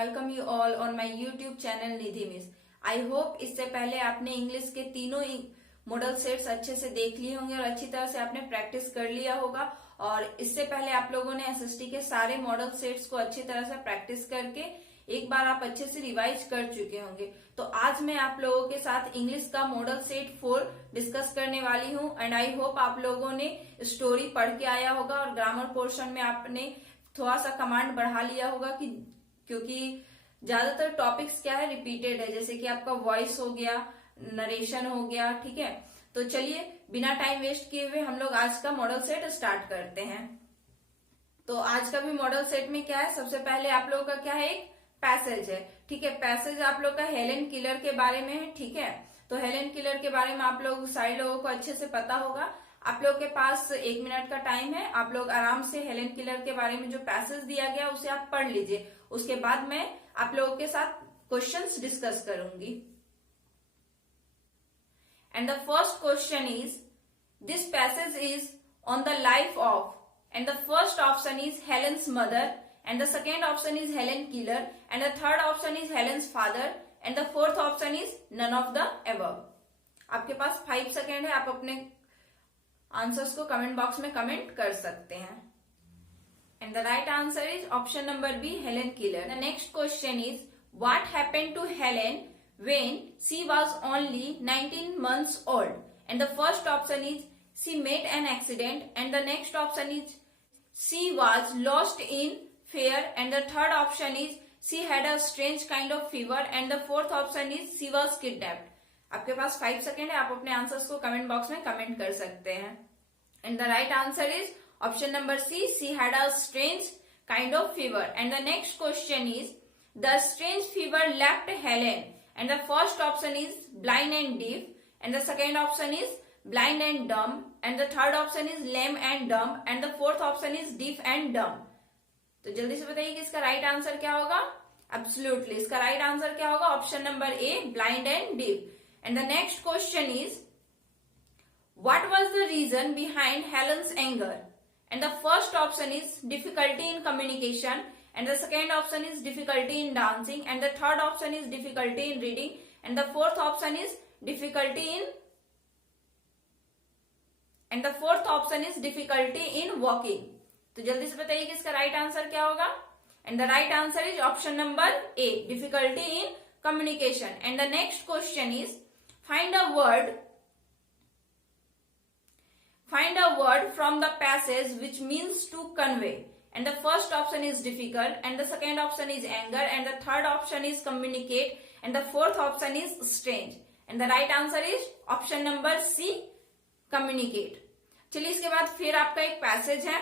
Welcome you all on my YouTube channel Nidhi miss. I hope इससे पहले आपने English के तीनों मॉडल सेट्स अच्छे से देख लिए होंगे और अच्छी तरह से आपने प्रैक्टिस कर लिया होगा। और इससे पहले आप लोगों ने एसएसटी के सारे मॉडल सेट्स को अच्छी तरह से प्रैक्टिस करके एक बार आप अच्छे से रिवाइज कर चुके होंगे। तो आज मैं आप लोगों के साथ इंग्लिश का मॉडल सेट 4 डिस्कस करने वाली हूं एंड आई होप आप लोगों ने स्टोरी पढ़ के आया होगा और ग्रामर पोर्शन में आपने थोड़ा सा कमांड बढ़ा लिया होगा क्योंकि ज्यादातर टॉपिक्स क्या है, रिपीटेड है, जैसे कि आपका वॉइस हो गया, नरेशन हो गया। ठीक है, तो चलिए बिना टाइम वेस्ट किए हुए हम लोग आज का मॉडल सेट स्टार्ट करते हैं। तो आज का भी मॉडल सेट में क्या है, सबसे पहले आप लोगों का क्या है, एक पैसेज है। ठीक है, पैसेज आप लोग का हेलेन किलर के बारे में है। ठीक है, तो हेलेन किलर के बारे में आप लोग सारे लोगों को अच्छे से पता होगा। आप लोग के पास 1 मिनट का टाइम है, आप लोग आराम से हेलेन किलर के बारे में जो पैसेज दिया गया उसे आप पढ़ लीजिए। उसके बाद मैं आप लोगों के साथ क्वेश्चंस डिस्कस करूंगी। And the first question is, this passage is on the life of, and the first option is Helen's mother, and the second option is Helen Keller, and the third option is Helen's father, and the fourth option is none of the above. आपके पास 5 second है, आप अपने answers को comment box में comment कर सकते हैं। And the right answer is option number B, Helen Keller. The next question is, what happened to Helen when she was only 19 months old? And the first option is, she met an accident, and the next option is, she was lost in fair, and the third option is, she had a strange kind of fever, and the fourth option is, she was kidnapped. आपके पास 5 second है, आप अपने answers को comment box में comment कर सकते हैं। And the right answer is option number C, she had a strange kind of fever. And the next question is, the strange fever left Helen, and the first option is blind and deaf, and the second option is blind and dumb, and the third option is lame and dumb, and the fourth option is deaf and dumb. तो जल्दी से बताइए कि इसका right answer क्या होगा। Absolutely इसका right answer क्या होगा, option number A, blind and deaf. And the next question is, what was the reason behind Helen's anger? And the first option is difficulty in communication, and the second option is difficulty in dancing, and the third option is difficulty in reading, and the fourth option is difficulty in walking. तो जल्दी से बताइए कि इसका right answer क्या होगा। And the right answer is option number A, difficulty in communication. And the next question is, find a word from the passage which means to convey. And the first option is difficult, and the second option is anger, and the third option is communicate, and the fourth option is strange. And the right answer is option number C, communicate. चलिए इसके बाद फिर आपका एक passage है।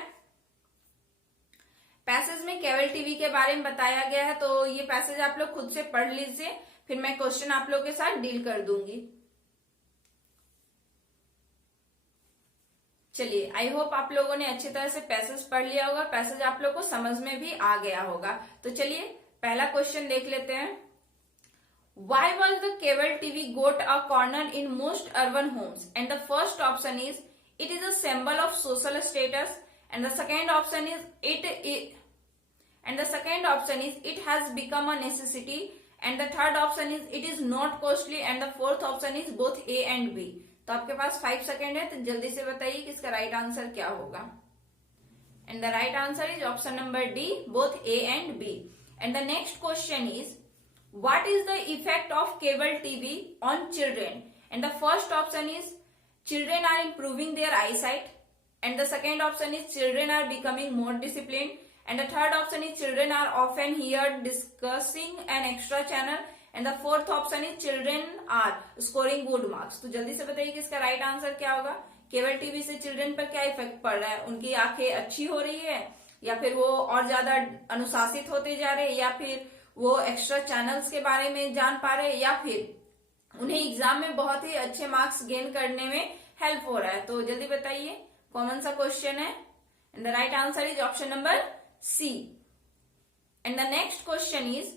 Passage में cable TV के बारे में बताया गया है, तो ये पैसेज आप लोग खुद से पढ़ लीजिए, फिर मैं क्वेश्चन आप लोग के साथ डील कर दूंगी। चलिए, आई होप आप लोगों ने अच्छी तरह से पैसेज पढ़ लिया होगा, पैसेज आप लोग को समझ में भी आ गया होगा। तो चलिए पहला क्वेश्चन देख लेते हैं। Why was the cable TV got a corner in most urban homes? And the first option is, it is a symbol of social status, and the second option is, it has become a necessity, and the third option is, it is not costly, and the fourth option is both A and B. तो आपके पास 5 second है, तो जल्दी से बताइए कि इसका राइट आंसर क्या होगा। And the right answer is option number D, both A and B. And the next question is, what is the effect of cable TV on children? And the first option is, children are improving their eyesight, and the second option is, children are becoming more discipline, and the third option is, children are often heard discussing an extra channel, and the fourth option is, children are scoring good marks. तो जल्दी से बताइए कि इसका right answer क्या होगा। Cable TV से children पर क्या इफेक्ट पड़ रहा है, उनकी आंखें अच्छी हो रही है, या फिर वो और ज्यादा अनुशासित होते जा रहे हैं, या फिर वो एक्स्ट्रा चैनल्स के बारे में जान पा रहे हैं, या फिर उन्हें एग्जाम में बहुत ही अच्छे मार्क्स गेन करने में हेल्प हो रहा है। तो जल्दी बताइए कौन सा क्वेश्चन है। And the right answer is option number C. And the next question is,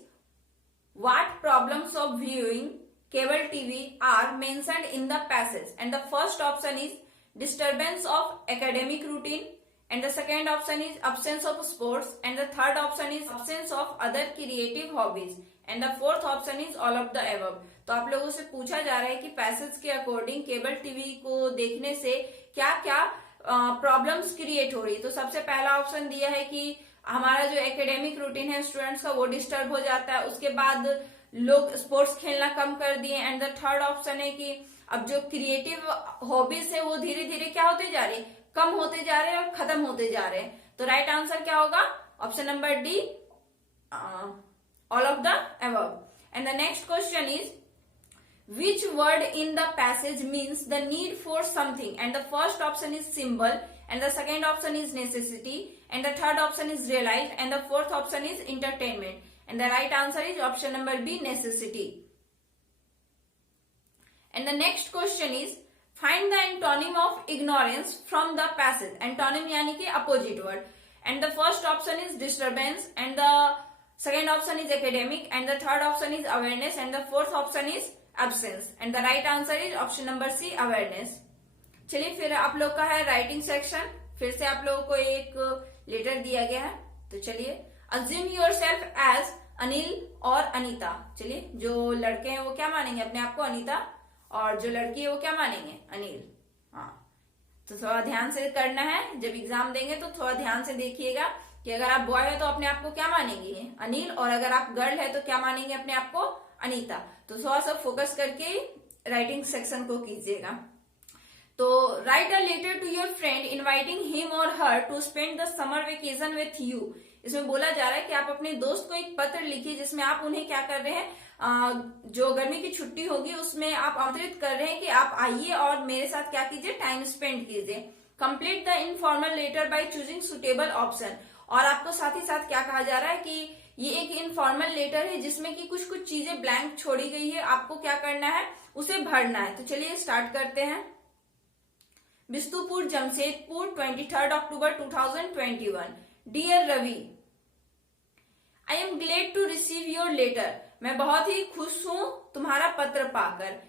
what problems of viewing cable TV are mentioned in the passage? And the first option is, disturbance of academic routine, and the second option is absence of sports, and the third option is absence of other creative hobbies, and the fourth option is all of the above. तो आप लोगों से पूछा जा रहा है कि passage के अकॉर्डिंग केबल टीवी को देखने से क्या क्या प्रॉब्लम्स क्रिएट हो रही है। तो सबसे पहला ऑप्शन दिया है कि हमारा जो एकेडमिक रूटीन है स्टूडेंट्स का वो डिस्टर्ब हो जाता है, उसके बाद लोग स्पोर्ट्स खेलना कम कर दिए, एंड द थर्ड ऑप्शन है कि अब जो क्रिएटिव हॉबीज है वो धीरे धीरे क्या होते जा रहे हैं, कम होते जा रहे हैं और खत्म होते जा रहे हैं। तो राइट आंसर क्या होगा, option number D, all of the above. And the next question is which word in the passage means the need for something, and the first option is symbol, and the second option is necessity, and the third option is realize, and the fourth option is entertainment, and the right answer is option number B, necessity. And the next question is find the antonym of ignorance from the passage. Antonym यानी कि opposite word, and the first option is disturbance, and the second option is academic, and the third option is awareness, and the fourth option is absence, and the right answer is option number C, awareness. चलिए फिर आप लोग का है writing section. फिर से आप लोगों को एक लेटर दिया गया है, तो चलिए assume yourself as अनिल और अनीता। चलिए जो लड़के हैं वो क्या मानेंगे अपने आप को, अनीता, और जो लड़की है वो क्या मानेंगे, अनिल। हाँ, तो थोड़ा ध्यान से करना है, जब एग्जाम देंगे तो थोड़ा ध्यान से देखिएगा कि अगर आप बॉय है तो अपने आप को क्या मानेंगे, अनिल, और अगर आप गर्ल है तो क्या मानेंगे अपने आप को, अनीता। तो थोड़ा सा फोकस करके राइटिंग सेक्शन को कीजिएगा। तो write a letter to your friend inviting him or her to spend the summer vacation with you. इसमें बोला जा रहा है कि आप अपने दोस्त को एक पत्र लिखिए जिसमें आप उन्हें क्या कर रहे हैं, जो गर्मी की छुट्टी होगी उसमें आप आमंत्रित कर रहे हैं कि आप आइए और मेरे साथ क्या कीजिए, टाइम स्पेंड कीजिए। Complete the informal letter by choosing suitable option. और आपको साथ ही साथ क्या कहा जा रहा है कि ये एक इनफॉर्मल लेटर है जिसमें कि कुछ कुछ चीजें ब्लैंक छोड़ी गई है, आपको क्या करना है, उसे भरना है। तो चलिए स्टार्ट करते हैं। Bistupur Jamshedpur 23 October 2021। Dear Ravi, I am glad to receive your letter. मैं बहुत ही खुश हूं तुम्हारा पत्र पाकर।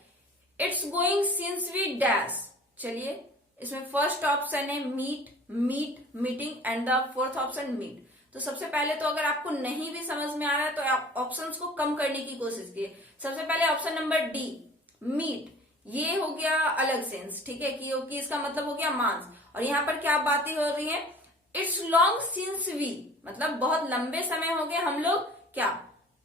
It's going since we dash. चलिए इसमें फर्स्ट ऑप्शन है meet, meeting, and the fourth option meet. तो सबसे पहले तो अगर आपको नहीं भी समझ में आ रहा है तो आप ऑप्शंस को कम करने की कोशिश कीजिए। सबसे पहले ऑप्शन नंबर डी, मीट, ये हो गया अलग सेंस, ठीक है, कि इसका मतलब हो गया मांस। और यहाँ पर क्या बातें हो रही है, इट्स लॉन्ग सिंस वी, मतलब बहुत लंबे समय हो गए हम लोग क्या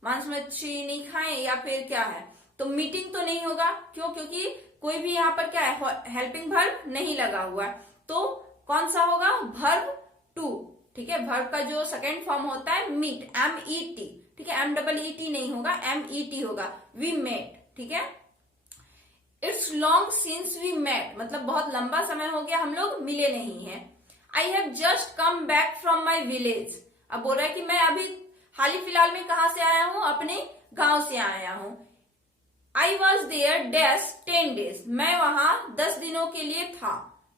मांस मच्छी नहीं खाए या फिर क्या है। तो मीटिंग तो नहीं होगा, क्यों, क्योंकि कोई भी यहाँ पर क्या है, हेल्पिंग वर्ब नहीं लगा हुआ है। तो कौन सा होगा, वर्ब टू, ठीक है। वर्ब का जो सेकेंड फॉर्म होता है मीट, MET, ठीक है, MEET नहीं होगा, MET होगा, वी मेट, ठीक है। It's long since we met, मतलब बहुत लंबा समय हो गया हम लोग मिले नहीं हैं। I have just come back from my village. अब बोल रहा है कि मैं अभी हाल ही फिलहाल में कहां से आया हूं, अपने गांव से आया हूं। I was there dash 10 days, मैं वहां 10 दिनों के लिए था,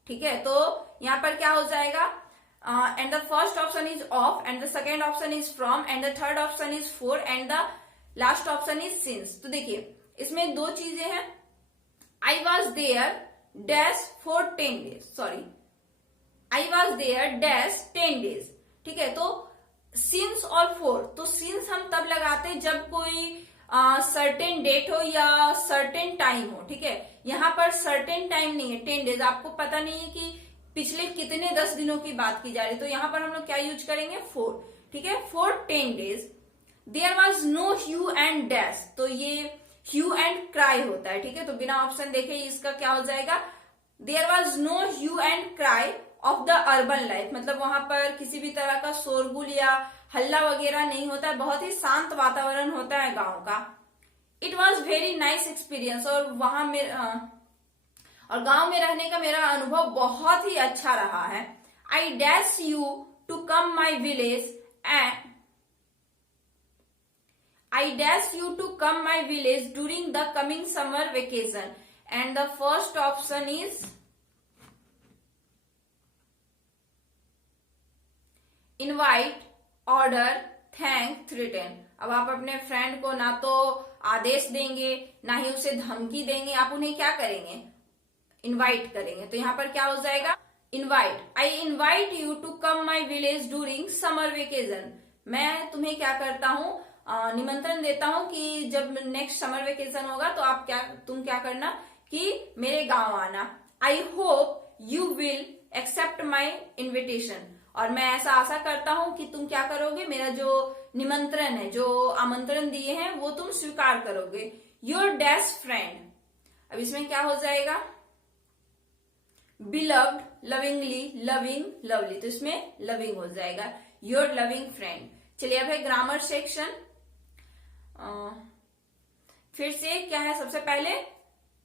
ठीक है। तो यहां पर क्या हो जाएगा, and the first option is of, and the second option is from, and the third option is for, and the last option is since. तो देखिए इसमें दो चीजें हैं, I was there dash for 10 days, sorry, I was there dash 10 days, ठीक है। तो since और फोर, तो सिंस हम तब लगाते हैं जब कोई सर्टेन डेट हो या सर्टेन टाइम हो, ठीक है। यहाँ पर सर्टेन टाइम नहीं है, 10 days, आपको पता नहीं है कि पिछले कितने 10 दिनों की बात की जा रही है। तो यहाँ पर हम लोग क्या यूज करेंगे, फोर, ठीक है, for 10 days। There was no hue and dash, तो ये ह्यू एंड क्राई होता है, ठीक है। तो बिना ऑप्शन देखे इसका क्या हो जाएगा, there was no hue and cry of the urban life, मतलब वहां पर किसी भी तरह का शोरगुल या हल्ला वगैरह नहीं होता है, बहुत ही शांत वातावरण होता है गांव का। It was very nice experience, और वहां में और गांव में रहने का मेरा अनुभव बहुत ही अच्छा रहा है। I dash you to come my village and I dash you to come my village during the coming summer vacation, and the first option is invite, order, thank, threaten। अब आप अपने फ्रेंड को ना तो आदेश देंगे ना ही उसे धमकी देंगे, आप उन्हें क्या करेंगे, इनवाइट करेंगे। तो यहाँ पर क्या हो जाएगा, invite, I invite you to come my village during summer vacation. मैं तुम्हें क्या करता हूँ, निमंत्रण देता हूँ कि जब नेक्स्ट समर वेकेशन होगा तो तुम क्या करना कि मेरे गांव आना। I hope you will accept my invitation, और मैं ऐसा आशा करता हूं कि तुम क्या करोगे, मेरा जो निमंत्रण है, जो आमंत्रण दिए हैं वो तुम स्वीकार करोगे। योर डैश फ्रेंड, अब इसमें क्या हो जाएगा, बिलव्ड, लविंगली, लविंग, लवली, तो इसमें लविंग हो जाएगा, योर लविंग फ्रेंड। चलिए अब है ग्रामर सेक्शन। फिर से क्या है, सबसे पहले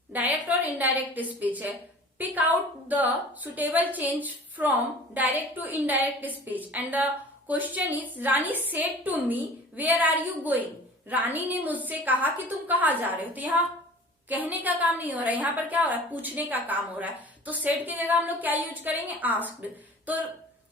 डायरेक्ट और इनडायरेक्ट स्पीच है। Pick out the suitable change from direct to indirect speech and the question is, Rani said to me where are you going. Rani ने मुझसे कहा कि तुम कहाँ जा रहे हो। तो यहाँ कहने का काम नहीं हो रहा है, यहाँ पर क्या हो रहा है, पूछने का काम हो रहा है। तो सेड की जगह हम लोग क्या यूज करेंगे, आस्क्ड। तो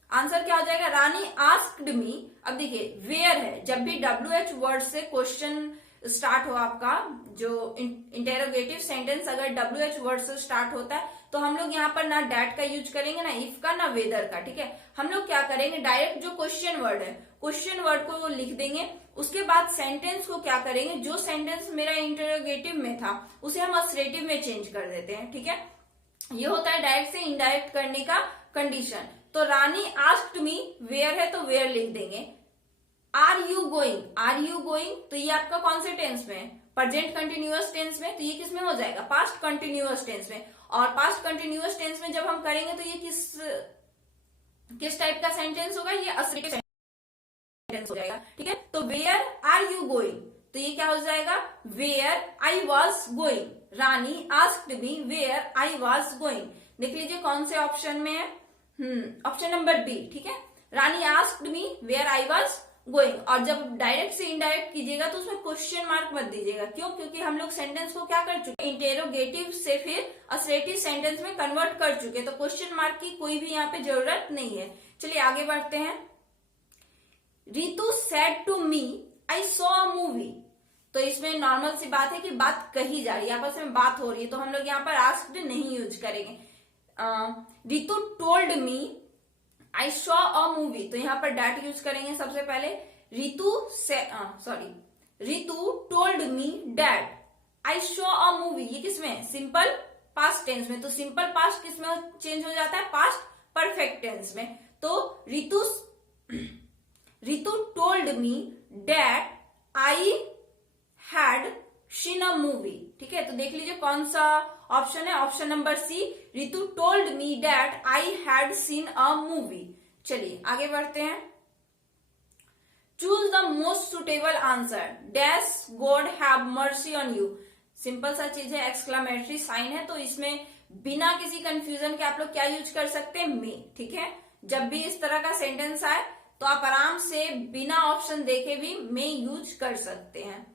आंसर क्या हो जाएगा, रानी आस्क्ड मी। अब देखिए वेयर है, जब भी WH वर्ड से क्वेश्चन स्टार्ट हो आपका, जो इंटेरोगेटिव सेंटेंस अगर WH वर्ड से स्टार्ट होता है तो हम लोग यहाँ पर ना डैट का यूज करेंगे, ना इफ का, ना वेदर का। ठीक है, हम लोग क्या करेंगे, डायरेक्ट जो क्वेश्चन वर्ड है, क्वेश्चन वर्ड को लिख देंगे। उसके बाद सेंटेंस को क्या करेंगे, जो सेंटेंस मेरा इंटेरोगेटिव में था उसे हम असरेटिव में चेंज कर देते हैं। ठीक है, ये होता है डायरेक्ट से इनडायरेक्ट करने का कंडीशन। तो रानी आस्क्ड मी वेयर है तो वेयर लिख देंगे। Are you going, are you going, तो ये आपका कौन से टेंस में है, प्रेजेंट कंटिन्यूअस टेंस में, तो ये किस में हो जाएगा, पास्ट कंटिन्यूअस टेंस में। और पास्ट कंटिन्यूअस टेंस में जब हम करेंगे तो ये किस टाइप का सेंटेंस होगा, ये असरेटिव सेंटेंस हो जाएगा। ठीक है, तो वेयर आर यू गोइंग, तो ये क्या हो जाएगा, where I was going. Rani asked me where I was going. देख लीजिए कौन से ऑप्शन में है, ऑप्शन नंबर बी। ठीक है, Rani asked me where I was going. और जब डायरेक्ट से इनडायरेक्ट कीजिएगा तो उसमें क्वेश्चन मार्क मत दीजिएगा। क्यों, क्योंकि हम लोग सेंटेंस को क्या कर चुके, इंटेरोगेटिव से फिर असरेटिव सेंटेंस में कन्वर्ट कर चुके, तो क्वेश्चन मार्क की कोई भी यहाँ पे जरूरत नहीं है। चलिए आगे बढ़ते हैं। Ritu said to me I saw a movie, तो इसमें नॉर्मल सी बात है कि बात कही जा रही है, आपस में बात हो रही है, तो हम लोग यहाँ पर आस्क्ड नहीं यूज करेंगे। Ritu told me I saw a movie, तो यहाँ पर डैट यूज करेंगे सबसे पहले। Ritu told me that I saw a movie, ये किसमें है, सिंपल पास्ट टेंस में। तो सिंपल पास्ट किसमें चेंज हो जाता है, पास्ट परफेक्ट टेंस में। तो Ritu told me that I had seen a movie. ठीक है, तो देख लीजिए कौन सा ऑप्शन है, option number C, Ritu told me that I had seen a movie. चलिए आगे बढ़ते हैं। Choose the most suitable answer, dash god have mercy on you. Simple सा चीज है, एक्सक्लामेटरी साइन है, तो इसमें बिना किसी कंफ्यूजन के आप लोग क्या यूज कर सकते हैं, मे। ठीक है, जब भी इस तरह का सेंटेंस आए तो आप आराम से बिना ऑप्शन देखे भी मे यूज कर सकते हैं।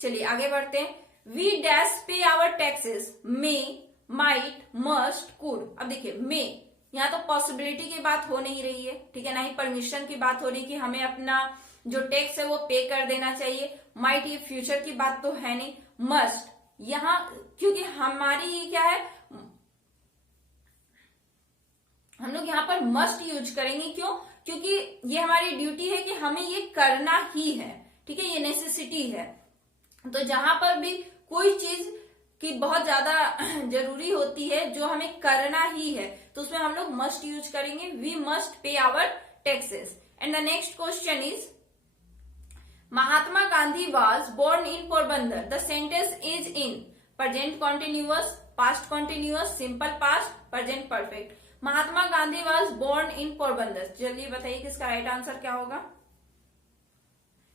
चलिए आगे बढ़ते हैं। We dash pay our taxes, may, might, must, could. अब देखिए मे, यहाँ तो पॉसिबिलिटी की बात हो नहीं रही है। ठीक है, ना ही परमिशन की बात हो रही कि हमें अपना जो टैक्स है वो पे कर देना चाहिए। माइट, ये फ्यूचर की बात तो है नहीं। मस्ट, यहाँ क्योंकि हमारी ये क्या है, हम लोग यहाँ पर मस्ट यूज करेंगे। क्यों, क्योंकि ये हमारी ड्यूटी है कि हमें ये करना ही है। ठीक है, ये नेसेसिटी है। तो जहां पर भी कोई चीज की बहुत ज्यादा जरूरी होती है जो हमें करना ही है, तो उसमें हम लोग मस्ट यूज करेंगे। We must pay our taxes. And the next question is, Mahatma Gandhi was born in Porbandar. The sentence is in present continuous, past continuous, simple past, present perfect. Mahatma Gandhi was born in Porbandar. जल्दी बताइए किसका राइट आंसर क्या होगा।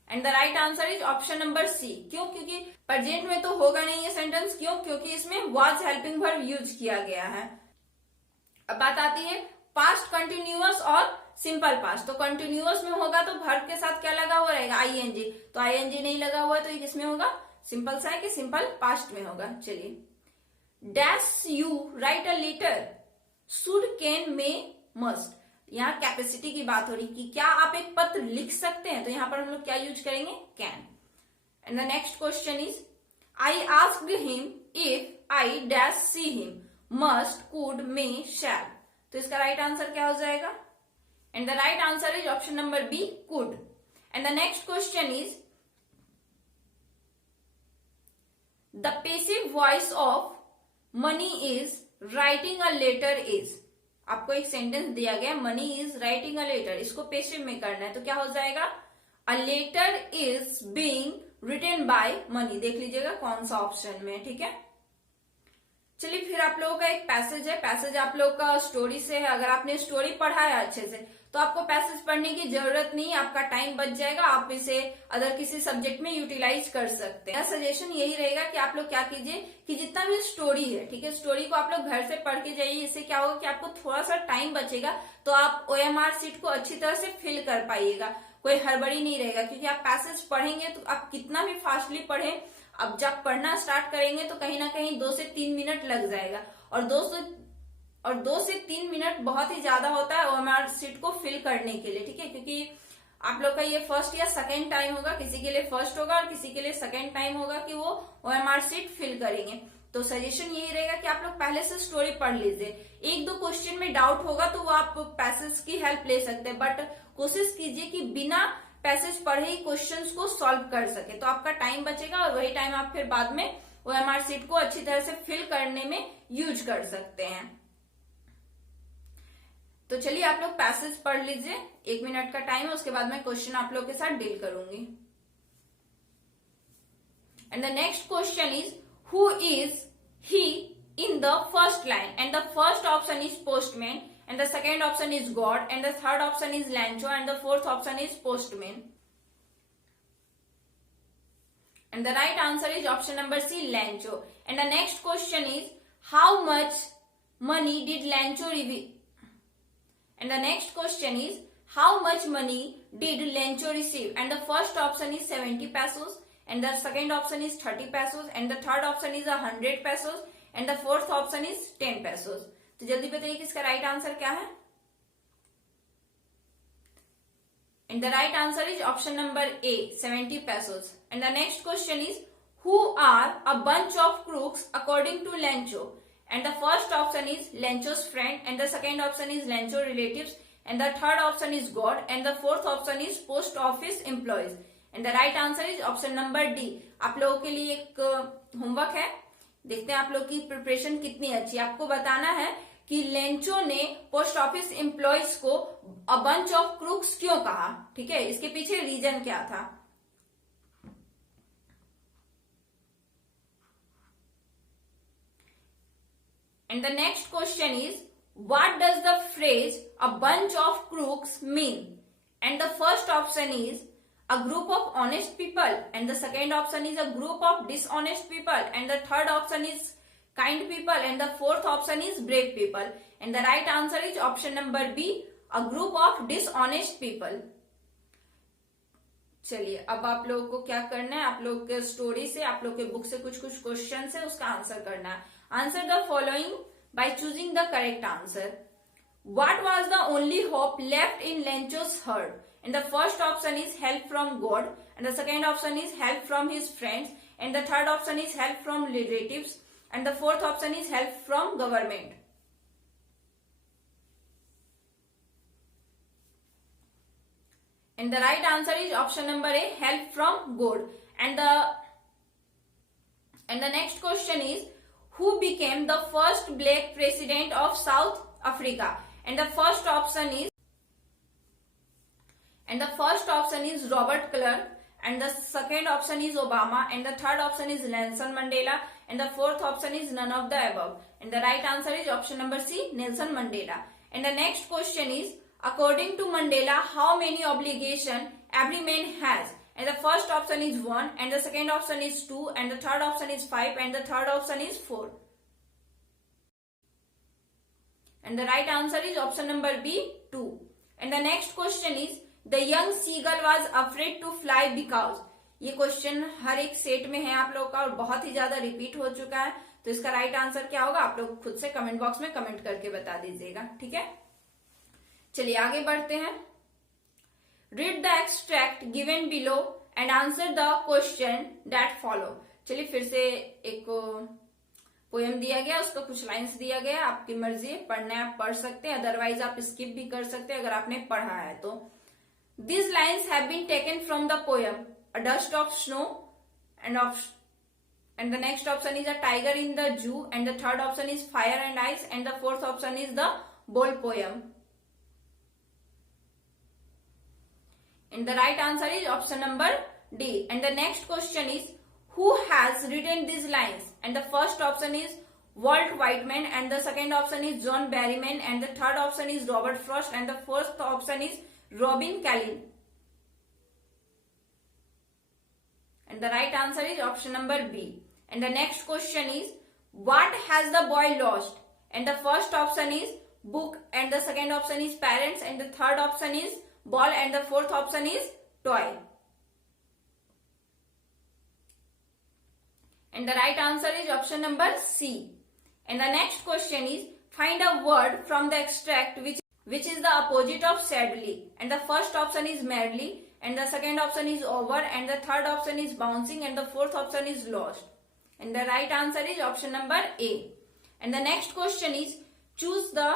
And the right answer is option number C. क्यों, क्योंकि present में तो होगा नहीं ये सेंटेंस। क्यों, क्योंकि इसमें वाज हेल्पिंग वर्ब यूज किया गया है। अब बात आती है पास्ट कंटिन्यूअस और सिंपल पास्ट। तो कंटिन्यूअस में होगा तो वर्ब के साथ क्या लगा हुआ रहेगा, आईएनजी। तो आईएनजी नहीं लगा हुआ है तो ये किसमें होगा, सिंपल सा है कि सिंपल पास्ट में होगा। चलिए, dash you write a letter, should, can, may, must. यहाँ कैपेसिटी की बात हो रही कि क्या आप एक पत्र लिख सकते हैं, तो यहाँ पर हम लोग क्या यूज करेंगे, can. And the next question is, I asked him if I dash see him, must, could, may, shall. तो इसका राइट आंसर क्या हो जाएगा? And the right answer is option number B, could. And the next question is the passive voice of Mani is writing a letter is. आपको एक sentence दिया गया, Mani is writing a letter, इसको पैसिव में करना है, तो क्या हो जाएगा? A letter is being written by Mani. देख लीजिएगा कौन सा ऑप्शन में, ठीक है. चलिए फिर आप लोगों का एक पैसेज है, पैसेज आप लोगों का स्टोरी से है. अगर आपने स्टोरी पढ़ा है अच्छे से तो आपको पैसेज पढ़ने की जरूरत नहीं, आपका टाइम बच जाएगा, आप इसे अदर किसी सब्जेक्ट में यूटिलाइज कर सकते हैं. सजेशन यही रहेगा कि आप लोग क्या कीजिए कि जितना भी स्टोरी है, ठीक है, स्टोरी को आप लोग घर से पढ़ के जाइए. इससे क्या होगा कि आपको थोड़ा सा टाइम बचेगा, तो आप OMR सीट को अच्छी तरह से फिल कर पाइएगा, कोई हड़बड़ी नहीं रहेगा. क्योंकि आप पैसेज पढ़ेंगे तो आप कितना भी फास्टली पढ़ें, अब जब पढ़ना स्टार्ट करेंगे तो कहीं ना कहीं 2 से 3 मिनट लग जाएगा, और 2 से 3 मिनट बहुत ही ज्यादा होता है OMR सीट को फिल करने के लिए, ठीक है. क्योंकि आप लोग का ये फर्स्ट या सेकेंड टाइम होगा, किसी के लिए फर्स्ट होगा और किसी के लिए सेकेंड टाइम होगा कि वो OMR सीट फिल करेंगे. तो सजेशन यही रहेगा कि आप लोग पहले से स्टोरी पढ़ लीजिए. 1-2 क्वेश्चन में डाउट होगा तो वो आप पैसेज की हेल्प ले सकते हैं, बट कोशिश कीजिए कि बिना पैसेज पढ़े ही क्वेश्चंस को सॉल्व कर सके, तो आपका टाइम बचेगा और वही टाइम आप फिर बाद में OMR सीट को अच्छी तरह से फिल करने में यूज कर सकते हैं. तो चलिए आप लोग पैसेज पढ़ लीजिए, 1 मिनट का टाइम है, उसके बाद मैं क्वेश्चन आप लोग के साथ डील करूंगी. And the next question is who is he in the first line. And the first option is postman, and the second option is God, and the third option is Lancho, and the fourth option is postman. And the right answer is option number C, Lancho. And the next question is how much money did Lancho and the next question is how much money did Lancho receive? And the first option is 70 pesos, and the second option is 30 pesos, and the third option is 100 pesos, and the fourth option is 10 pesos. तो जल्दी बताइए कि इसका right answer क्या है? And the right answer is option number A, 70 pesos. And the next question is who are a bunch of crooks according to Lancho? And the first option is Lancho's friend, and the second option is Lancho relatives, and the third option is God, and the fourth option is post office employees. And the right answer is option number D. आप लोगों के लिए एक homework है, देखते हैं आप लोग की प्रिपरेशन कितनी अच्छी. आपको बताना है कि लेंचो ने पोस्ट ऑफिस एम्प्लॉयज को अ बंच ऑफ क्रूक्स क्यों कहा, ठीक है, इसके पीछे रीजन क्या था. And the next question is what does the phrase a bunch of crooks mean? And the first option is a group of honest people, and the second option is a group of dishonest people, and the third option is kind people, and the fourth option is brave people. And the right answer is option number B, a group of dishonest people. चलिए अब आप लोगों को क्या करना है, आप लोग के स्टोरी से, आप लोग के बुक से कुछ क्वेश्चन है उसका आंसर करना है. Answer the following by choosing the correct answer. What was the only hope left in Lancho's herd? And the first option is help from God, and the second option is help from his friends, and the third option is help from relatives, and the fourth option is help from government. And the right answer is option number A, help from God. And the next question is who became the first black president of South Africa? And the first option is Robert Clark, and the second option is Obama, and the third option is Nelson Mandela, and the fourth option is none of the above. And the right answer is option number C, Nelson Mandela. And the next question is according to Mandela, how many obligation every man has? And the first option is 1, and the second option is 2, and the third option is 5, and the third option is 4. And the right answer is option number B, 2. And the next question is the young seagull was afraid to fly because. ये question हर एक set में है आप लोग का और बहुत ही ज्यादा रिपीट हो चुका है, तो इसका राइट आंसर क्या होगा आप लोग खुद से कमेंट बॉक्स में कमेंट करके बता दीजिएगा, ठीक है. चलिए आगे बढ़ते हैं. Read the extract given below and answer the question that follow. चलिए फिर से एक पोयम दिया गया, उसका कुछ लाइंस दिया गया, आपकी मर्जी है, पढ़ना है आप पढ़ सकते हैं, अदरवाइज आप स्किप भी कर सकते हैं अगर आपने पढ़ा है तो। These lines have been taken from the poem A Dust of Snow, and the next option is A Tiger in the Zoo, and the third option is Fire and Ice, and the fourth option is the Ball poem. And the right answer is option number D. And the next question is, who has written these lines? And the first option is Walt Whitman, and the second option is John Barrymore, and the third option is Robert Frost, and the fourth option is Robin Callan. And the right answer is option number B. And the next question is, what has the boy lost? And the first option is book, and the second option is parents, and the third option is ball, and the fourth option is toy. And the right answer is option number C. And the next question is, find a word from the extract which is the opposite of sadly. And the first option is merrily, and the second option is over, and the third option is bouncing, and the fourth option is lost. And the right answer is option number A. And the next question is, choose the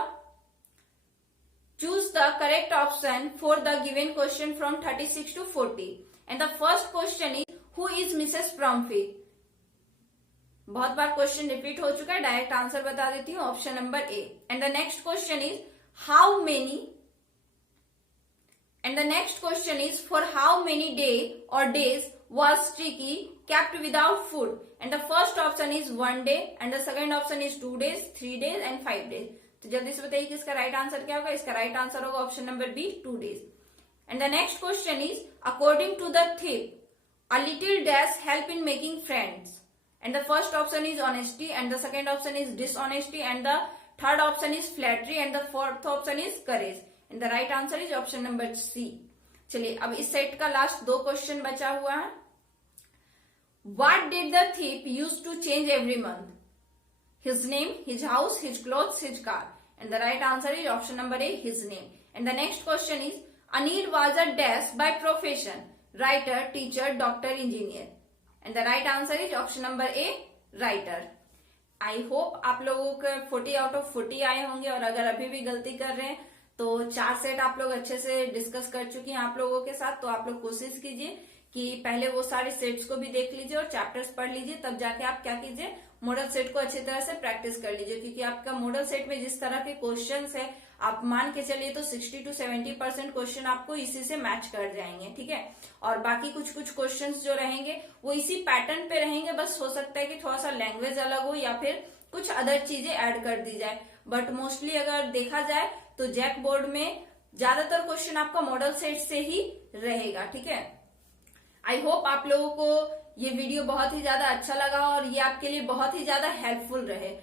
correct option for the given question from 36 to 40. And the first question is, who is Mrs. Bromfield? बहुत बार question repeat हो चुका है, direct answer बता देती हूँ, option number A. And the next question is how many, and the next question is for how many day और days was Tricky kept without food? And the first option is 1 day, and the second option is 2 days, 3 days and 5 days. तो जल्दी से बताइए कि इसका right answer क्या होगा. इसका राइट आंसर होगा option number B, 2 days. And the next question is, according to the theme, a little dash help in making friends. And the first option is honesty, and the second option is dishonesty, and the third option is flattery, and the fourth option is courage. And the right answer is option number C. चलिए अब इस set का last 2 question बचा हुआ है. What did the thief use to change every month? His name, his house, his clothes, his car. And the right answer is option number A, his name. And the next question is, Anil was a dash by profession, writer, teacher, doctor, engineer. And the right answer is option number A, writer. I hope आप लोगों के 40 out of 40 आए होंगे, और अगर अभी भी गलती कर रहे हैं तो 4 सेट आप लोग अच्छे से डिस्कस कर चुकी हैं आप लोगों के साथ. तो आप लोग कोशिश कीजिए कि पहले वो सारे सेट्स को भी देख लीजिए और चैप्टर्स पढ़ लीजिए, तब जाके आप क्या कीजिए, मॉडल सेट को अच्छी तरह से प्रैक्टिस कर लीजिए. क्योंकि आपका मॉडल सेट में जिस तरह के क्वेश्चंस है, आप मान के चलिए तो 60 to 70% क्वेश्चन आपको इसी से मैच कर जाएंगे. ठीक है, और बाकी कुछ क्वेश्चंस जो रहेंगे वो इसी पैटर्न पे रहेंगे. बस हो सकता है कि थोड़ा सा लैंग्वेज अलग हो या फिर कुछ अदर चीजें ऐड कर दी जाए. बट मोस्टली अगर देखा जाए तो जैक बोर्ड में ज्यादातर क्वेश्चन आपका मॉडल सेट से ही रहेगा. ठीक है, आई होप आप लोगों को ये वीडियो बहुत ही ज्यादा अच्छा लगा और ये आपके लिए बहुत ही ज्यादा हेल्पफुल रहे.